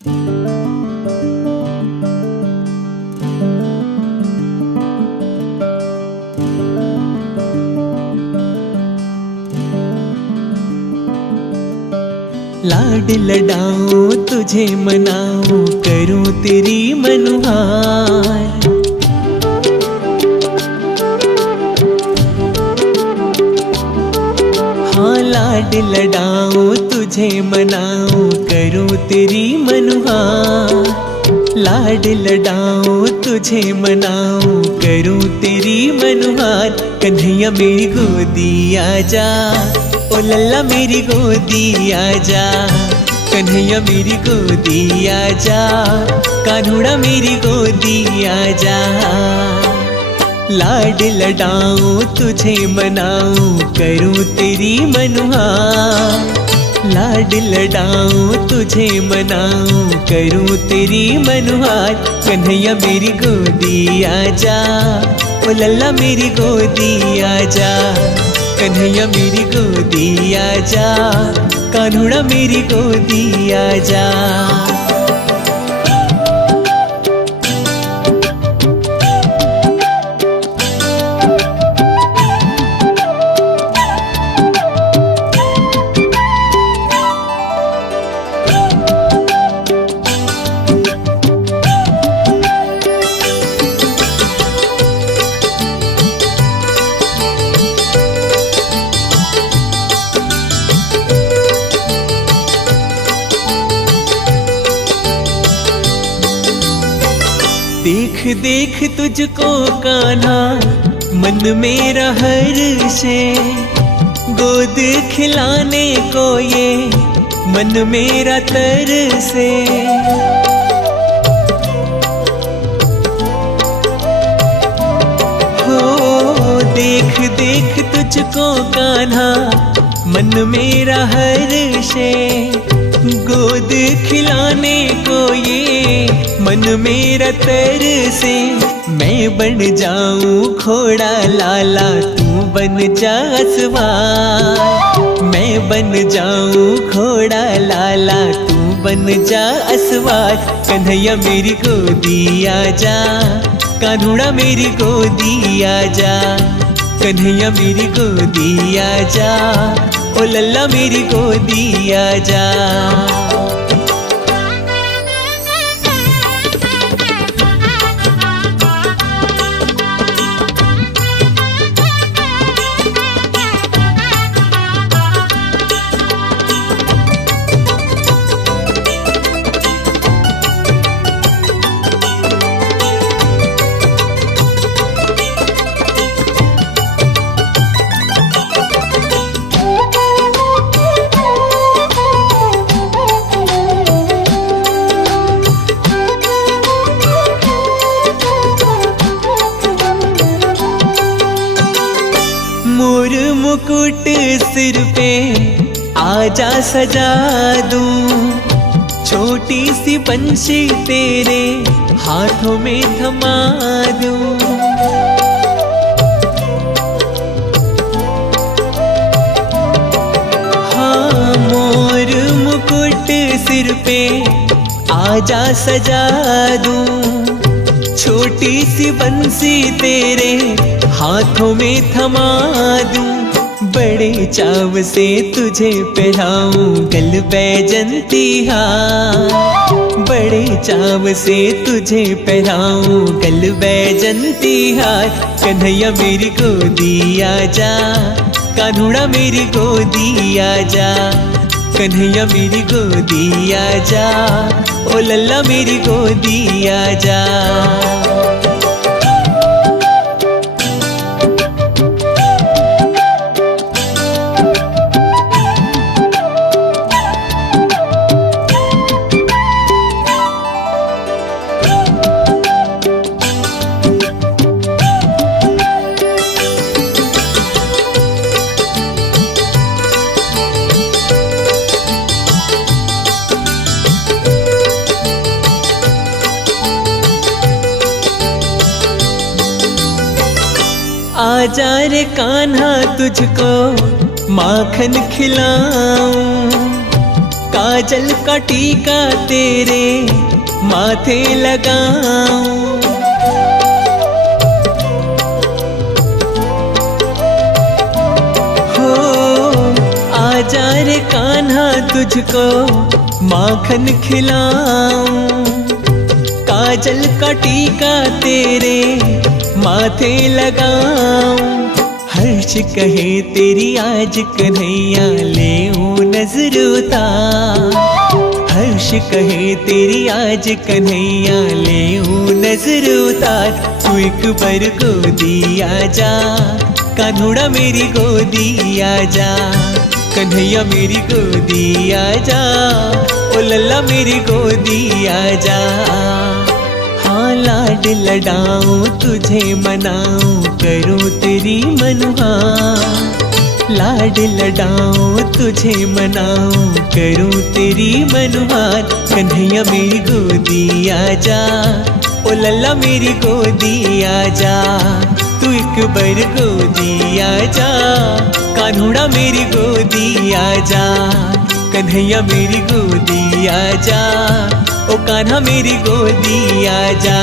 लाड लडाऊं तुझे मनाऊं करूं तेरी मनुहार। हाँ लाड लडाऊं तुझे मनाऊं करूं तेरी मनुहार। लाड लडाऊं तुझे मनाऊं करूं तेरी मनुहार। कन्हैया मेरी गोदी आजा, ओ लल्ला मेरी गोदी आजा। कन्हैया मेरी गोदी आजा, कान्हुड़ा मेरी गोदी आजा। लाड लडाऊं तुझे मनाऊं करूं तेरी मनुहार। लाड लडाऊं तुझे मनाऊं करूं तेरी मनुहार। कन्हैया मेरी गोदी आजा, ओ लल्ला मेरी गोदी आजा। कन्हैया मेरी गोदी आजा, कान्हुड़ा मेरी गोदी आजा। देख देख तुझको कान्हा मन मेरा हर्षे। गोद खिलाने को ये मन मेरा तरसे। हो देख देख तुझको कान्हा मन मेरा हर्षे। गोद खिलाने को ये मन मेरा तरसे। मैं बन जाऊं घोड़ा लाला तू बन जा सवार। मैं बन जाऊं घोड़ा लाला तू बन जा सवार। कन्हैया मेरी गोदी आजा, कान्हुड़ा मेरी गोदी आजा। कन्हैया मेरी गोदी आजा, ओ लल्ला मेरी गोदी आजा। मोर मुकुट सिर पे आजा सजा दूं। छोटी सी बंशी तेरे हाथों में थमा दूं। हाँ मोर मुकुट सिर पे आजा सजा दूं। छोटी सी बंसी तेरे हाथों में थमा दूं। बड़े चाव से तुझे पहनाऊं गल बैजंती हार। बड़े चाव से तुझे पहनाऊं गल बैजंती हार। कन्हैया मेरी गोदी आजा, कान्हुड़ा मेरी गोदी आजा। कन्हैया मेरी गोदी आजा, ओ लल्ला मेरी गोदी आजा। आजा रे कान्हा तुझको माखन खिलाऊं। काजल का टीका तेरे माथे लगाऊं। हो आजा रे कान्हा तुझको माखन खिलाऊं, काजल का टीका तेरे माथे लगाऊं। हर्ष कहे तेरी आज कन्हैया ले नजर उतार, हर्ष कहे तेरी आज कन्हैया ले नजर उतार। तू एक बार गोदी आजा, कान्हुड़ा मेरी गोदी आजा, कन्हैया मेरी गोदी आजा, ओ लल्ला मेरी गोदी आजा। हाँ लाड लडाऊं तुझे मनाऊं, करूं तेरी मनुहार। लाड लडाऊं तुझे मनाऊं, करूं तेरी मनुहार। कन्हैया मेरी गोदी आजा, ओ लल्ला मेरी गोदी आजा। तू एक बार गोदी आजा, कान्हुड़ा मेरी गोदी आजा, कन्हैया मेरी गोदी आजा, ओ कान्हा मेरी गोदी आजा।